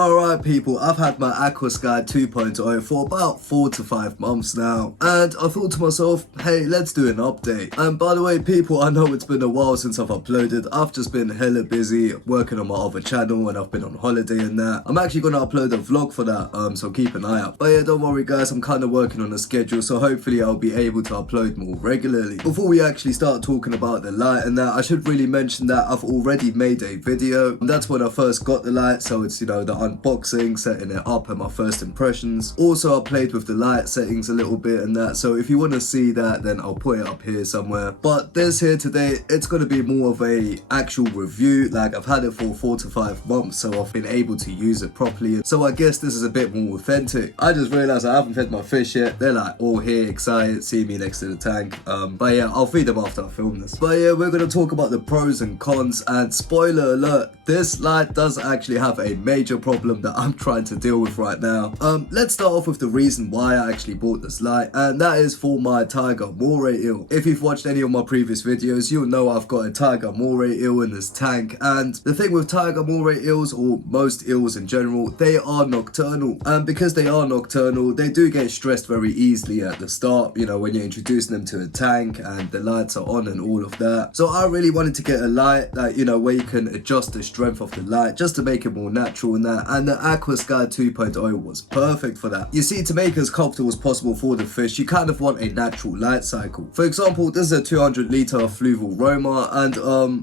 Alright people, I've had my Aquasky 2.0 for about 4 to 5 months now, and I thought to myself, hey, let's do an update. And by the way people, I know it's been a while since I've uploaded. I've just been hella busy working on my other channel and I've been on holiday and that. I'm actually going to upload a vlog for that, so keep an eye out. But yeah, don't worry guys, I'm kind of working on a schedule, so hopefully I'll be able to upload more regularly. Before we actually start talking about the light and that, I should really mention that I've already made a video. That's when I first got the light, so it's, you know, the unboxing, setting it up and my first impressions. Also I played with the light settings a little bit and that, so if you want to see that then I'll put it up here somewhere. But this here today, it's going to be more of a actual review. Like, I've had it for 4 to 5 months, so I've been able to use it properly, so I guess this is a bit more authentic. I just realized I haven't fed my fish yet. They're like all here excited, see me next to the tank. But yeah, I'll feed them after I film this. But yeah, we're going to talk about the pros and cons, and spoiler alert, this light does actually have a major problem that I'm trying to deal with right now. Let's start off with the reason why I actually bought this light, and that is for my tiger moray eel. If you've watched any of my previous videos, you'll know I've got a tiger moray eel in this tank, and the thing with tiger moray eels, or most eels in general, they are nocturnal, and because they are nocturnal, they do get stressed very easily at the start, you know, when you're introducing them to a tank and the lights are on and all of that. So I really wanted to get a light that, you know, where you can adjust the strength of the light just to make it more natural and that, and the Aquasky 2.0 was perfect for that. You see, to make it as comfortable as possible for the fish, you kind of want a natural light cycle. For example, this is a 200 litre Fluval Roma, and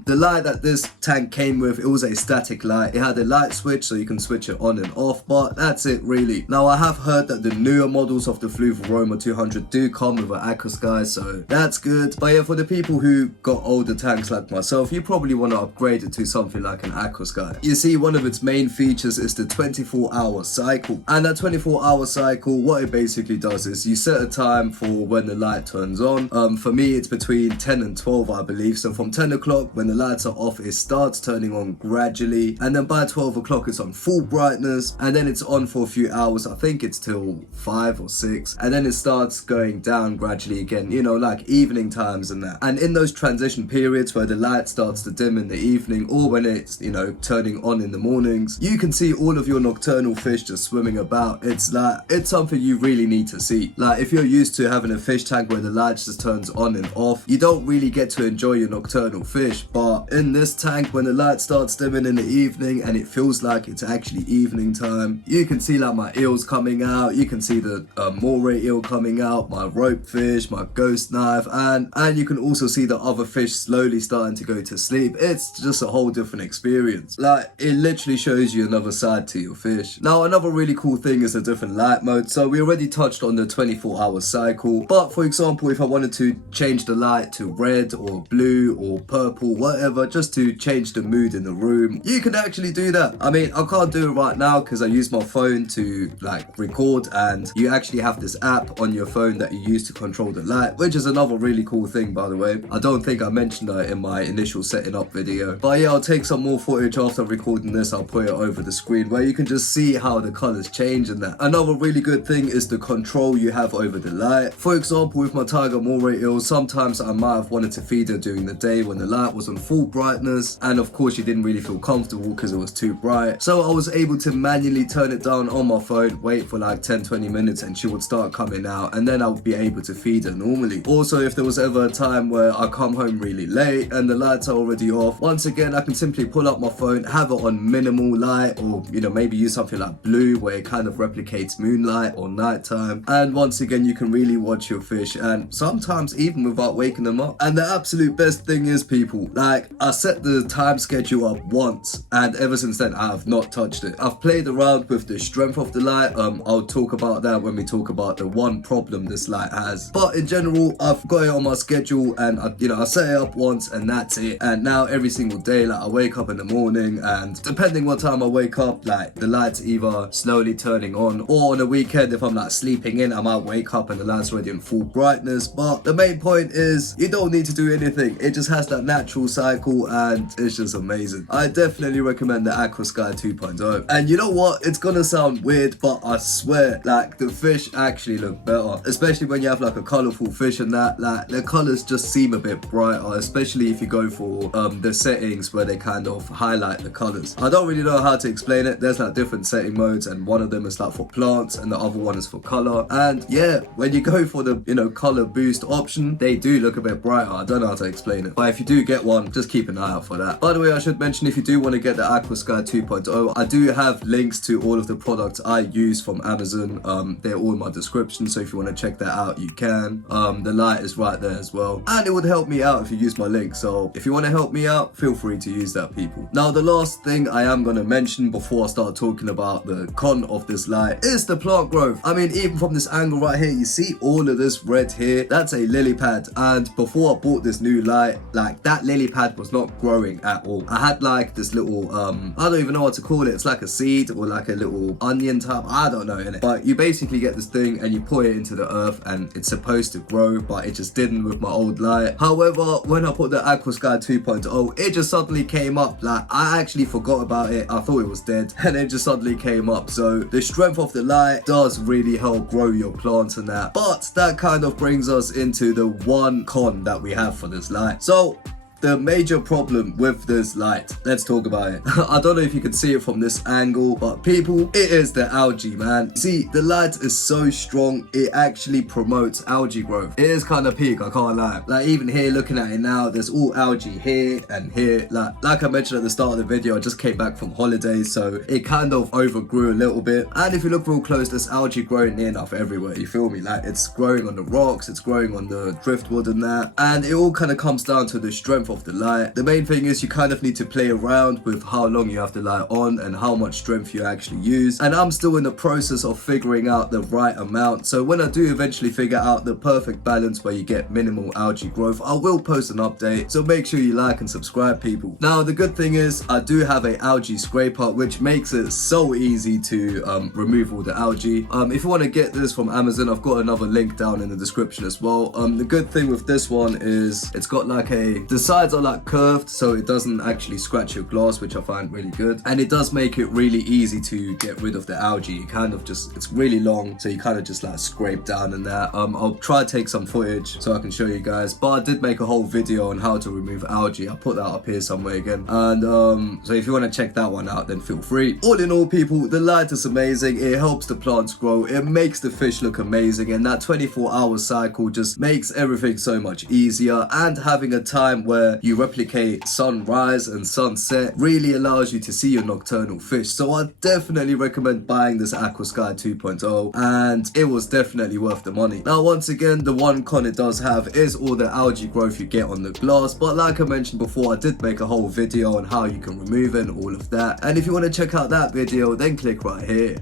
the light that this tank came with, it was a static light. It had a light switch so you can switch it on and off, but that's it really. Now I have heard that the newer models of the Fluval Roma 200 do come with an Aquasky, so that's good. But yeah, for the people who got older tanks like myself, you probably want to upgrade it to something like an Aquasky. You see, one of its main features is the 24-hour cycle, and that 24-hour cycle, what it basically does is you set a time for when the light turns on. For me it's between 10 and 12 I believe, so from 10 o'clock when the lights are off it starts turning on gradually, and then by 12 o'clock it's on full brightness, and then it's on for a few hours. I think it's till 5 or 6, and then it starts going down gradually again, you know, like evening times and that. And in those transition periods where the light starts to dim in the evening, or when it's, you know, turning on in the mornings, you can see all of your nocturnal fish just swimming about. It's like, it's something you really need to see. Like, if you're used to having a fish tank where the light just turns on and off, you don't really get to enjoy your nocturnal fish. But in this tank, when the light starts dimming in the evening and it feels like it's actually evening time, you can see like my eels coming out, you can see the moray eel coming out, my rope fish, my ghost knife, and you can also see the other fish slowly starting to go to sleep. It's just a whole different experience. Like, it literally shows you another side to your fish. Now another really cool thing is the different light modes. So we already touched on the 24-hour cycle, but for example, if I wanted to change the light to red or blue or purple, whatever, just to change the mood in the room, you can actually do that. I mean, I can't do it right now because I use my phone to like record, and you actually have this app on your phone that you use to control the light, which is another really cool thing, by the way. I don't think I mentioned that in my initial setting up video, but yeah, I'll take some more footage after recording this. I'll put it over the screen where you can just see how the colors change and that. Another really good thing is the control you have over the light. For example, with my tiger moray eel, sometimes I might have wanted to feed her during the day when the light was on full brightness, and of course you didn't really feel comfortable because it was too bright, so I was able to manually turn it down on my phone, wait for like 10-20 minutes, and she would start coming out, and then I would be able to feed her normally. Also, if there was ever a time where I come home really late and the lights are already off, once again I can simply pull up my phone, have it on minimal light, or you know, maybe use something like blue where it kind of replicates moonlight or nighttime, and once again you can really watch your fish, and sometimes even without waking them up. And the absolute best thing is, people, like, I set the time schedule up once, and ever since then I have not touched it. I've played around with the strength of the light. I'll talk about that when we talk about the one problem this light has, but in general I've got it on my schedule, and I set it up once and that's it. And now every single day, like, I wake up in the morning, and depending what time I wake up, like, the light's either slowly turning on, or on a weekend if I'm like sleeping in, I might wake up and the light's already in full brightness. But the main point is, you don't need to do anything. It just has that natural cycle, and it's just amazing. I definitely recommend the Aquasky 2.0. And you know what, it's gonna sound weird, but I swear, like, the fish actually look better, especially when you have like a colorful fish and that. Like, the colors just seem a bit brighter, especially if you go for the settings where they kind of highlight the colors. I don't really know how to explain it, there's like different setting modes, and one of them is like for plants and the other one is for color. And yeah, when you go for the, you know, color boost option, they do look a bit brighter. I don't know how to explain it, but if you do get one, just keep an eye out for that. By the way, I should mention, if you do want to get the Aquasky 2.0, I do have links to all of the products I use from Amazon. They're all in my description, so if you want to check that out, you can. The light is right there as well, and it would help me out if you use my link. So if you want to help me out, feel free to use that, people. Now, the last thing I am going to mention before I start talking about the con of this light is the plant growth. I mean, even from this angle right here, you see all of this red here, that's a lily pad. And before I bought this new light, like, that lily pad was not growing at all. I had like this little I don't even know what to call it. It's like a seed or like a little onion type, I don't know, innit? But you basically get this thing and you put it into the earth and it's supposed to grow, but it just didn't with my old light. However, when I put the Aquasky 2.0, it just suddenly came up. Like, I actually forgot about it. I thought it was dead and it just suddenly came up. So the strength of the light does really help grow your plants and that. But that kind of brings us into the one con that we have for this light. So the major problem with this light, let's talk about it. I don't know if you can see it from this angle, but people, it is the algae, man. See, the light is so strong, it actually promotes algae growth. It is kind of peak, I can't lie. Like, even here, looking at it now, there's all algae here and here. Like I mentioned at the start of the video, I just came back from holidays, so it kind of overgrew a little bit. And if you look real close, there's algae growing near enough everywhere, you feel me? Like, it's growing on the rocks, it's growing on the driftwood and that. And it all kind of comes down to the strength of the light. The main thing is you kind of need to play around with how long you have the light on and how much strength you actually use. And I'm still in the process of figuring out the right amount. So when I do eventually figure out the perfect balance where you get minimal algae growth, I will post an update. So make sure you like and subscribe, people. Now, the good thing is I do have a algae scraper, which makes it so easy to remove all the algae. If you want to get this from Amazon, I've got another link down in the description as well. The good thing with this one is it's got like the sides are like curved, so it doesn't actually scratch your glass, which I find really good. And it does make it really easy to get rid of the algae. You kind of just, it's really long, so you kind of just like scrape down and that. I'll try to take some footage so I can show you guys, but I did make a whole video on how to remove algae. I'll put that up here somewhere again. And so if you want to check that one out, then feel free. All in all, people, the light is amazing. It helps the plants grow, it makes the fish look amazing, and that 24-hour cycle just makes everything so much easier. And having a time where you replicate sunrise and sunset really allows you to see your nocturnal fish. So I definitely recommend buying this Aquasky 2.0, and it was definitely worth the money. Now, once again, the one con it does have is all the algae growth you get on the glass, but like I mentioned before, I did make a whole video on how you can remove it and all of that. And if you want to check out that video, then click right here.